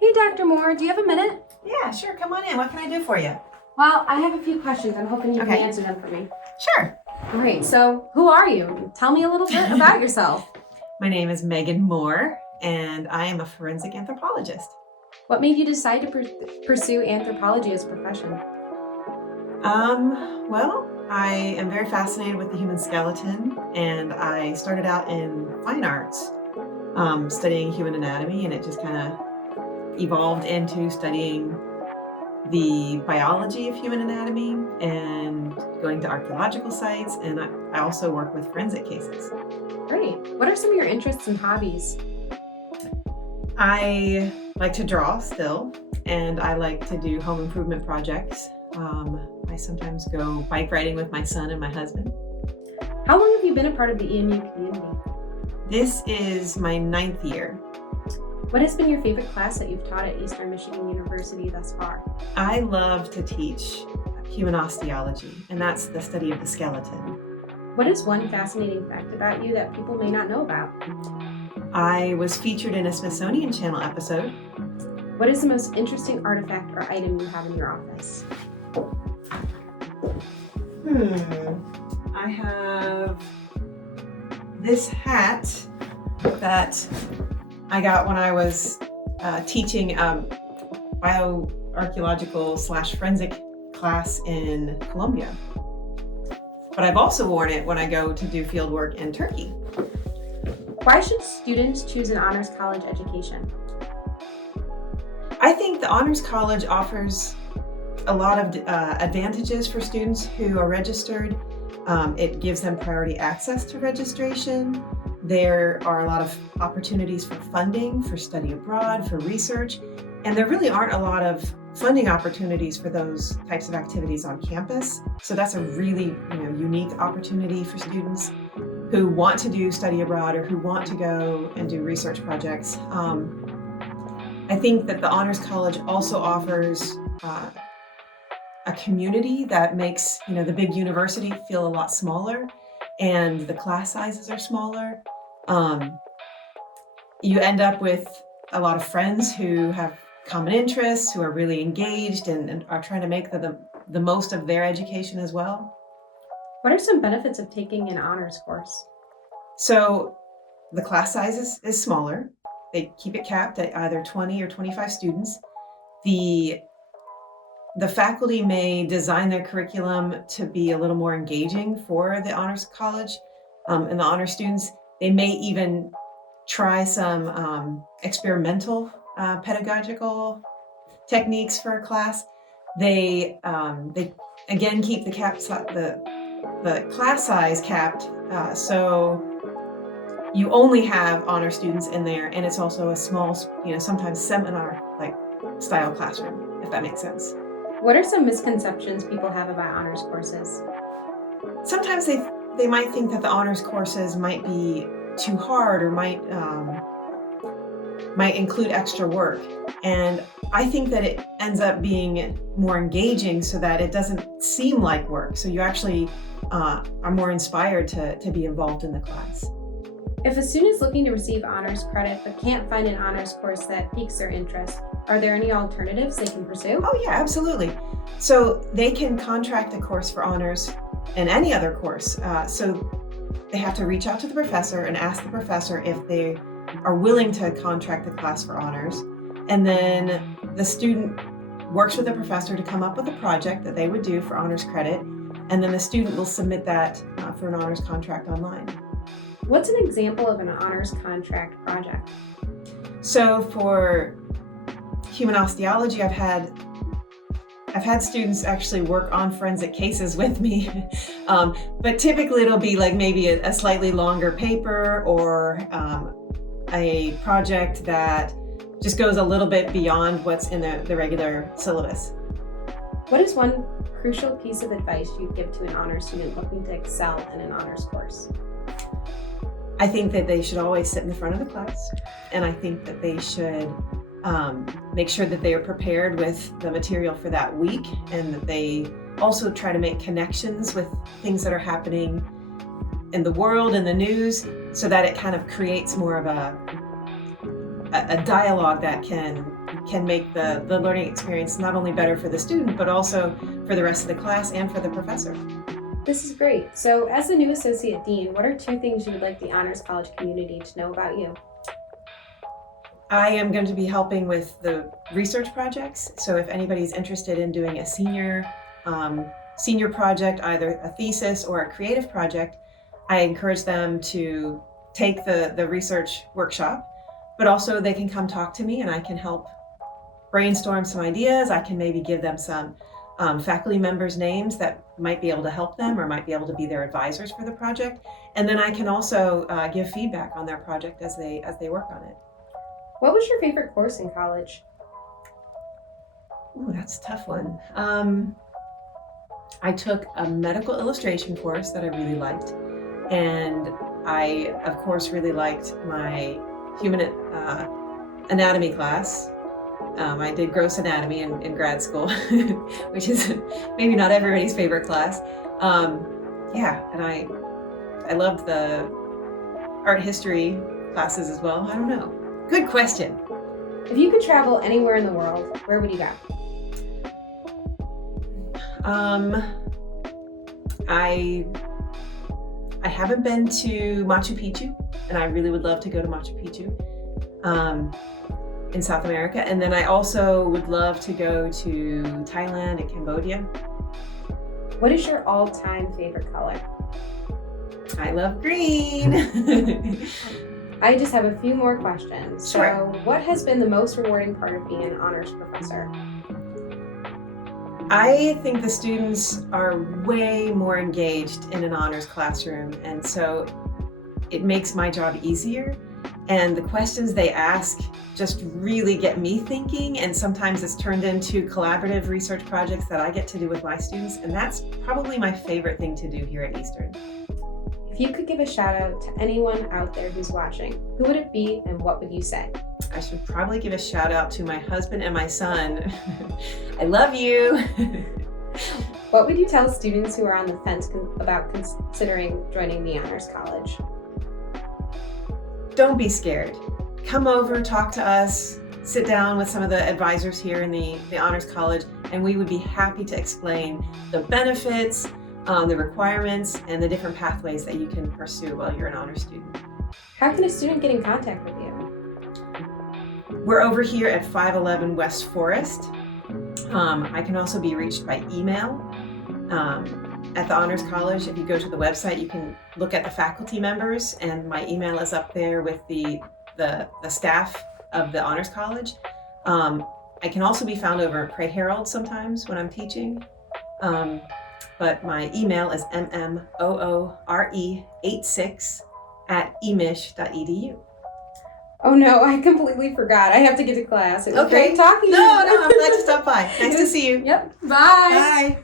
Hey, Dr. Moore, do you have a minute? Yeah, sure. Come on in. What can I do for you? Well, I have a few questions. I'm hoping you can Okay. answer them for me. Sure. All right, so who are you? Tell me a little bit about yourself. My name is Megan Moore, and I am a forensic anthropologist. What made you decide to pursue anthropology as a profession? Well, I am very fascinated with the human skeleton, and I started out in fine arts, studying human anatomy, and it just kind of evolved into studying the biology of human anatomy and going to archaeological sites, and I also work with forensic cases. Great. What are some of your interests and hobbies? I like to draw still, and I like to do home improvement projects. I sometimes go bike riding with my son and my husband. How long have you been a part of the EMU community? This is my 9th year. What has been your favorite class that you've taught at Eastern Michigan University thus far? I love to teach human osteology, and that's the study of the skeleton. What is one fascinating fact about you that people may not know about? I was featured in a Smithsonian Channel episode. What is the most interesting artifact or item you have in your office? I have this hat that I got when I was teaching bioarchaeological / forensic class in Colombia. But I've also worn it when I go to do field work in Turkey. Why should students choose an honors college education? I think the Honors College offers a lot of advantages for students who are registered. It gives them priority access to registration. There are a lot of opportunities for funding, for study abroad, for research, and there really aren't a lot of funding opportunities for those types of activities on campus. So that's a really unique opportunity for students who want to do study abroad or who want to go and do research projects. I think that the Honors College also offers a community that makes the big university feel a lot smaller, and the class sizes are smaller. You end up with a lot of friends who have common interests, who are really engaged and are trying to make the most of their education as well. What are some benefits of taking an honors course? So the class size is smaller. They keep it capped at either 20 or 25 students. The faculty may design their curriculum to be a little more engaging for the Honors College and the honor students. They may even try some experimental pedagogical techniques for a class. They again keep the class size capped, so you only have honor students in there, and it's also a small, sometimes seminar like style classroom, if that makes sense. What are some misconceptions people have about honors courses? Sometimes they might think that the honors courses might be too hard or might include extra work, and I think that it ends up being more engaging so that it doesn't seem like work. So you actually are more inspired to be involved in the class. If a student is looking to receive honors credit but can't find an honors course that piques their interest, are there any alternatives they can pursue? Oh yeah, absolutely. So they can contract a course for honors and any other course. So they have to reach out to the professor and ask the professor if they are willing to contract the class for honors. And then the student works with the professor to come up with a project that they would do for honors credit. And then the student will submit that for an honors contract online. What's an example of an honors contract project? So for human osteology, I've had students actually work on forensic cases with me, but typically it'll be like maybe a slightly longer paper or a project that just goes a little bit beyond what's in the regular syllabus. What is one crucial piece of advice you'd give to an honors student looking to excel in an honors course? I think that they should always sit in the front of the class, and I think that they should make sure that they are prepared with the material for that week, and that they also try to make connections with things that are happening in the world and the news, so that it kind of creates more of a dialogue that can can make the learning experience not only better for the student, but also for the rest of the class and for the professor. This is great. So as the new Associate Dean, what are 2 things you would like the Honors College community to know about you? I am going to be helping with the research projects. So if anybody's interested in doing a senior project, either a thesis or a creative project, I encourage them to take the research workshop, but also they can come talk to me and I can help brainstorm some ideas. I can maybe give them some faculty members' names that might be able to help them or might be able to be their advisors for the project. And then I can also give feedback on their project as they work on it. What was your favorite course in college? Ooh, that's a tough one. I took a medical illustration course that I really liked. And I, of course, really liked my human anatomy class. I did gross anatomy in grad school, which is maybe not everybody's favorite class. And I loved the art history classes as well. I don't know. Good question. If you could travel anywhere in the world, where would you go? I haven't been to Machu Picchu, and I really would love to go to Machu Picchu in South America. And then I also would love to go to Thailand and Cambodia. What is your all-time favorite color? I love green. I just have a few more questions. Sure. So what has been the most rewarding part of being an honors professor? I think the students are way more engaged in an honors classroom, and so it makes my job easier. And the questions they ask just really get me thinking, and sometimes it's turned into collaborative research projects that I get to do with my students, and that's probably my favorite thing to do here at Eastern. If you could give a shout out to anyone out there who's watching, who would it be and what would you say? I should probably give a shout out to my husband and my son. I love you. What would you tell students who are on the fence about considering joining the Honors College? Don't be scared. Come over, talk to us, sit down with some of the advisors here in the Honors College, and we would be happy to explain the benefits, the requirements, and the different pathways that you can pursue while you're an honors student. How can a student get in contact with you? We're over here at 511 West Forest. I can also be reached by email. At the Honors College, if you go to the website, you can look at the faculty members, and my email is up there with the staff of the Honors College. I can also be found over at Pray Herald sometimes when I'm teaching. But my email is mmoore86@emich.edu. Oh no, I completely forgot. I have to get to class. It was great talking to you. No, I'm glad to stop by. Nice to see you. Yep. Bye. Bye.